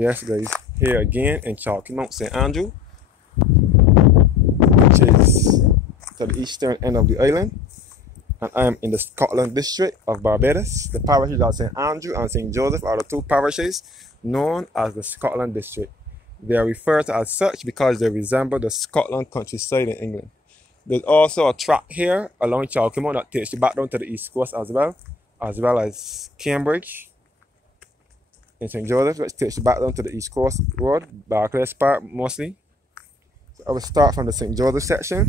Yes guys, here again in Chalky, Mount St. Andrew, which is to the eastern end of the island. And I am in the Scotland district of Barbados. The parishes of St. Andrew and St. Joseph are the two parishes known as the Scotland district. They are referred to as such because they resemble the Scotland countryside in England. There's also a track here along Chalky Mount that takes you back down to the east coast as well as Cambridge in St. Joseph, which takes you back down to the East Coast Road, Barclays Park mostly. So I will start from the St. Joseph section.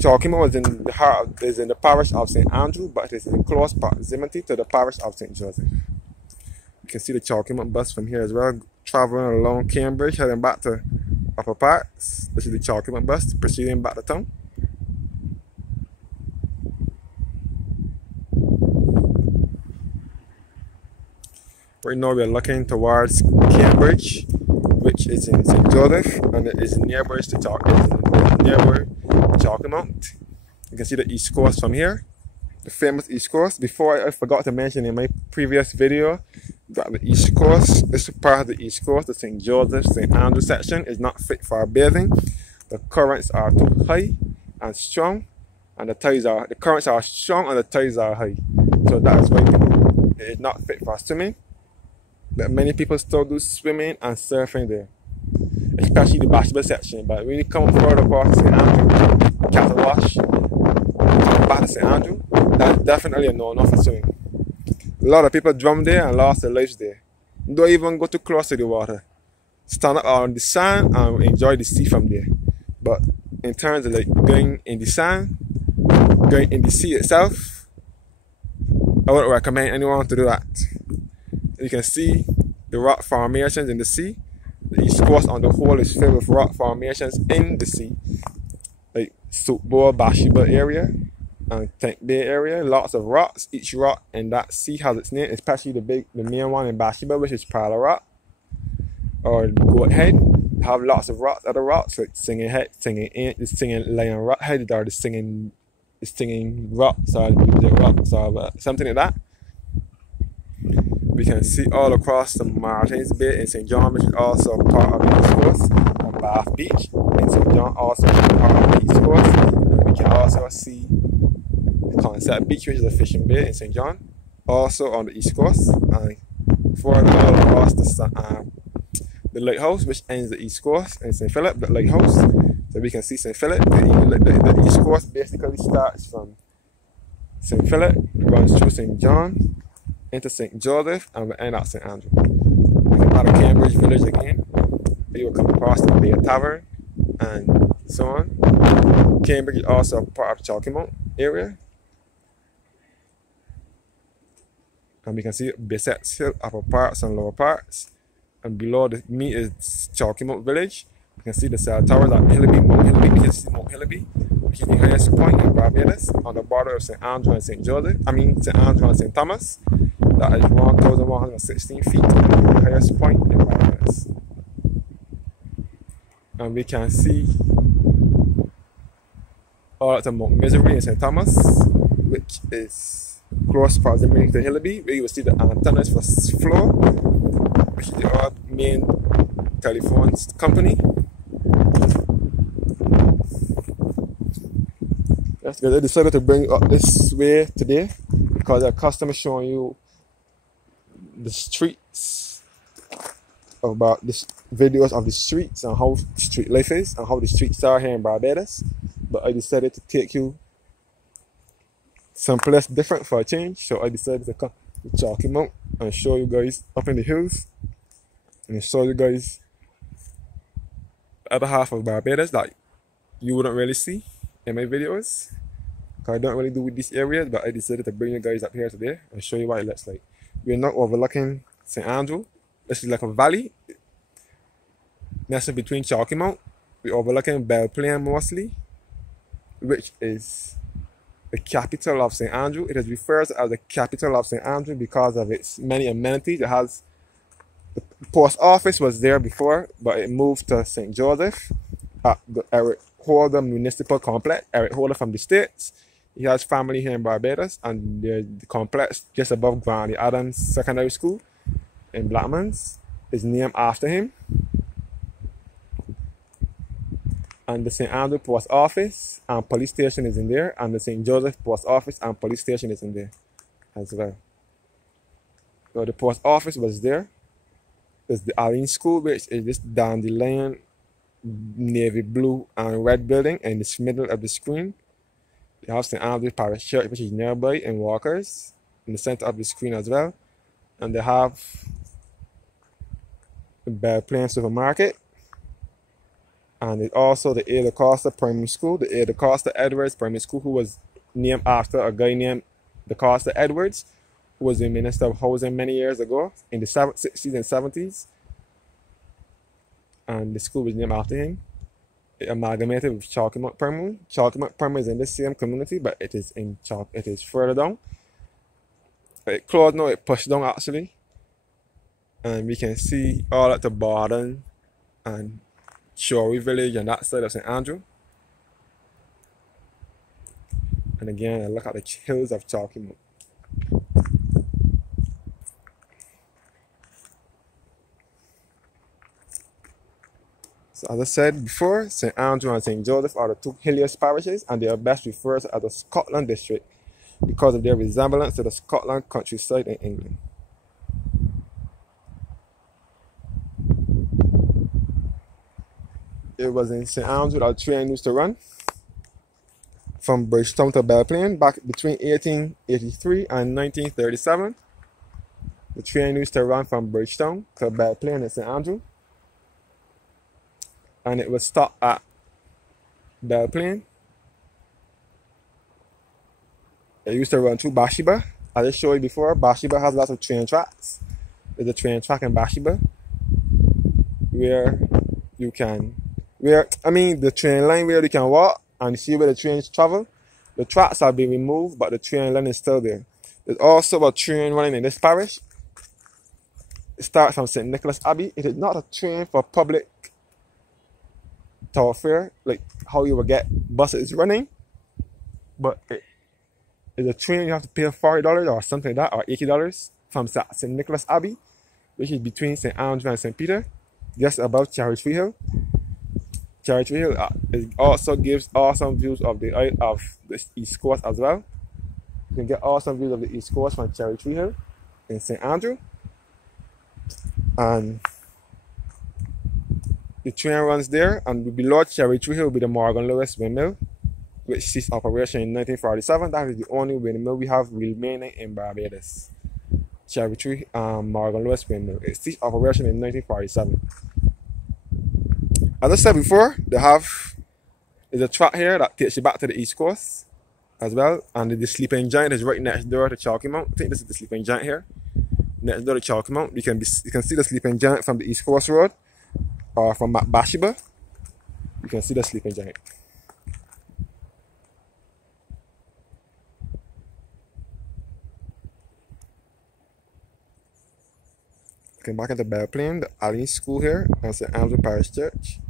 Chalky Mount is in the parish of St. Andrew, but it is in close proximity to the parish of St. Joseph. You can see the Chalky Mount bus from here as well, traveling along Cambridge, heading back to Upper Parks. This is the Chalky Mount bus proceeding back to town. Right now we are looking towards Cambridge, which is in St. Joseph, and it is nearby to Chalky Mount. You can see the East Coast from here, the famous East Coast. Before, I forgot to mention in my previous video that the East Coast, this part of the East Coast, the St. Joseph, St. Andrew section, is not fit for bathing. The currents are too high and strong, and the currents are strong and the tides are high. So that is why it is not fit for swimming. But many people still do swimming and surfing there, especially the basketball section. But when you come further across St. Andrew, Cattle Wash, back to St. Andrew, that's definitely a no-no for swimming. A lot of people drowned there and lost their lives there. Don't even go too close to the water. Stand up on the sand and enjoy the sea from there. But in terms of like going in the sand, going in the sea itself, I wouldn't recommend anyone to do that. You can see the rock formations in the sea. The East Coast on the whole is filled with rock formations in the sea, like Soup Bowl, Bathsheba area and Tank Bay area. Lots of rocks. Each rock in that sea has its name, especially the main one in Bathsheba, which is Prowler Rock or Goat Head. They have lots of rocks, other rocks like Singing Head, Singing Lion Rock Head, or the Singing Rocks or Music Rocks or something like that. We can see all across the Martins Bay in St. John, which is also part of the East Coast, and Bath Beach in St. John, also part of the East Coast. And we can also see the Concept Beach, which is a fishing bay in St. John, also on the East Coast. And further all across the lighthouse, which ends the East Coast in St. Philip, the lighthouse. So we can see St. Philip. The East Coast basically starts from St. Philip, runs through St. John, into St. Joseph, and we end at St. Andrew. We come out of Cambridge Village again. We will come across the Bay Tavern and so on. Cambridge is also part of the Chalky Mount area. And we can see Besets Hill, upper parts and lower parts. And below me is Chalky Mount Village. You can see the cell towers at Mount Hillaby. We can see Mount Hillaby, which is the highest point in Barbados, on the border of St. Andrew and St. Joseph. St. Andrew and St. Thomas. That is 1,116 feet, the highest point in Barbados. And we can see all at the Mount Misery in St. Thomas, which is close proximity to Hillaby, where you will see the antennas for Flow, which is the main telephone company. Yes, guys, I decided to bring you up this way today because our customer showing you the streets, about this videos of the streets and how street life is and how the streets are here in Barbados. But I decided to take you someplace different for a change, so I decided to come to Chalky Mount and show you guys up in the hills and show you guys the other half of Barbados that you wouldn't really see in my videos because I don't really do with these areas. But I decided to bring you guys up here today and show you what it looks like. We're not overlooking St. Andrew. This is like a valley nestled between Chalky Mount. We're overlooking Belle Plaine mostly, which is the capital of St. Andrew. It is referred to as the capital of St. Andrew because of its many amenities. It has the post office was there before, but it moved to St. Joseph at the Eric Holder Municipal Complex. Eric Holder from the States. He has family here in Barbados, and the complex just above Granny Adams Secondary School in Blackmans. is named after him. And the St. Andrew Post Office and Police Station is in there. And the St. Joseph Post Office and Police Station is in there as well. So the post office was there. There's the Allen School, which is this dandelion, navy blue and red building in the middle of the screen. You have St. Andrew Parish Church, which is nearby in Walkers, in the center of the screen as well. And they have the Belle Plaine Supermarket. And it also the A. DaCosta Primary School, the A. DaCosta Edwards Primary School, who was named after a guy named DaCosta Edwards, who was the Minister of Housing many years ago in the 60s and 70s. And the school was named after him. It amalgamated with Chalky Primary. Chalky Primary is in the same community, but it is further down. It closed now, it pushed down actually. And we can see all at the Borden and Shorey Village and that side of St. Andrew. And again, I look at the hills of Chalky Mount. So as I said before, St. Andrew and St. Joseph are the two hilliest parishes, and they are best referred to as the Scotland district because of their resemblance to the Scotland countryside in England. It was in St. Andrew that the train used to run from Bridgetown to Belle Plaine back between 1883 and 1937. The train used to run from Bridgetown to Belle Plaine in St. Andrew. And it would stop at Belle Plaine. It used to run through Bathsheba. As I showed you before, Bathsheba has lots of train tracks. There's a train track in Bathsheba where you can, the train line where you can walk and see where the trains travel. The tracks have been removed, but the train line is still there. There's also a train running in this parish. It starts from St. Nicholas Abbey. It is not a train for public thoroughfare, like how you would get buses running, but it is a train you have to pay $40 or something like that, or $80 from St. Nicholas Abbey, which is between St. Andrew and St. Peter, just above Cherry Tree Hill. Cherry Tree Hill also gives awesome views of the East Coast as well. You can get awesome views of the East Coast from Cherry Tree Hill in St. Andrew. And the train runs there, and below Cherry Tree Hill will be the Morgan Lewis windmill, which ceased operation in 1947. That is the only windmill we have remaining in Barbados. Cherry Tree Morgan Lewis windmill. It ceased operation in 1947. As I said before, there's a track here that takes you back to the East Coast as well, and the Sleeping Giant is right next door to Chalky Mount. I think this is the Sleeping Giant here, next door to Chalky Mount. You can see the Sleeping Giant from the East Coast Road. Or from Bathsheba, you can see the Sleeping Giant. Came back into Belle Plaine, the Allen School here, and St. Andrew Parish Church.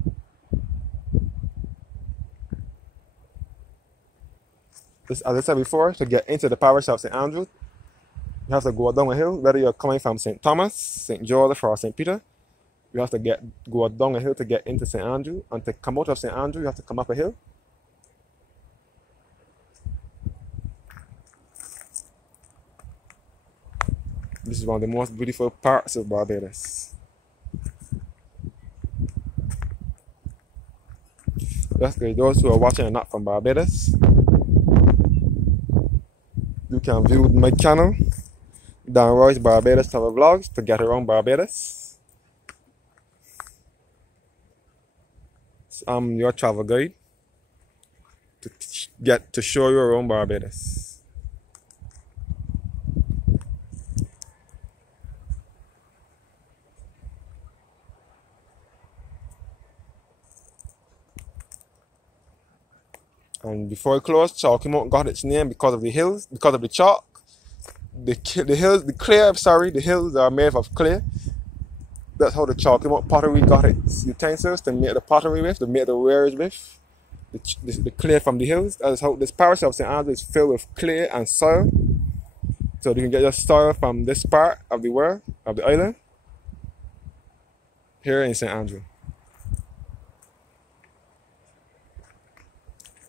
As I said before, to get into the parish of St. Andrew, you have to go down a hill, whether you're coming from St. Thomas, St. Joseph, or St. Peter. You have to go down a hill to get into St. Andrew, and to come out of St. Andrew, you have to come up a hill. This is one of the most beautiful parts of Barbados. Just for those who are watching and not from Barbados, you can view my channel, Dan Roy's Barbados Travel Vlogs, to get around Barbados. I'm your travel guide to show you around Barbados. And before it closed, Chalky Mount got its name because of the hills, because of the chalk. The hills are made of clay. That's how the Chalky Mount pottery got its utensils to make the pottery with, to make the wares with. The clay from the hills. That's how this parish of St. Andrew is filled with clay and soil. So you can get your soil from this part of the world, of the island. here in St. Andrew.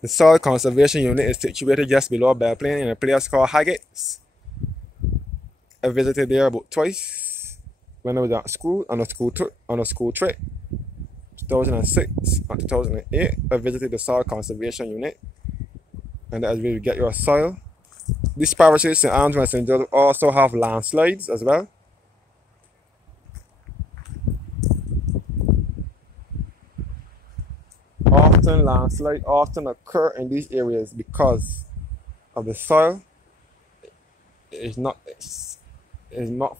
The Soil Conservation Unit is situated just below Belplain in a place called Haggett's. I visited there about twice when I was at school on a school trip. 2006 and 2008. I visited the Soil Conservation Unit, and that is where you get your soil. These parishes, St. Andrew and St. Joseph, also have landslides as well. Landslides often occur in these areas because of the soil is not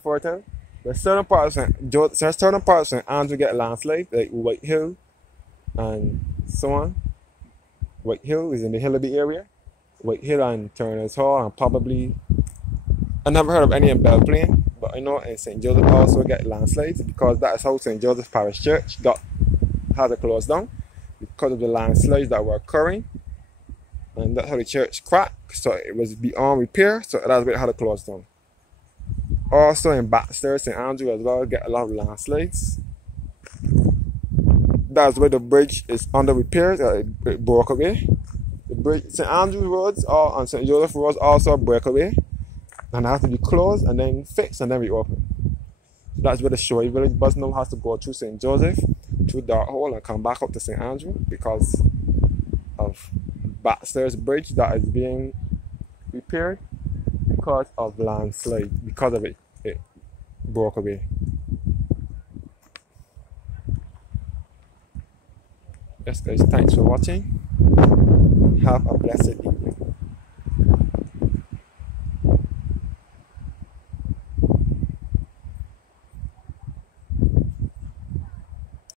fertile. There's certain parts of St. Andrew get landslides, like White Hill and so on. White Hill is in the Hillaby area. White Hill and Turner's Hall, and probably I never heard of any in Belplain, but I know in St. Joseph also get landslides because that is how St. Joseph Parish Church had to close down, because of the landslides that were occurring, and that's how the church cracked, so it was beyond repair, so that's why it had to close down. Also in Baxter, St. Andrew as well, get a lot of landslides. That's where the bridge is under repair, it broke away. The bridge, St. Andrew roads and St. Joseph roads also break away, and have to be closed and then fixed and then reopened. That's where the Shoei Village bus now has to go through St. Joseph, through Dark Hole, and come back up to St. Andrew because of Baxter's bridge that is being repaired because of landslide, because of it broke away. Yes guys, thanks for watching. Have a blessed evening.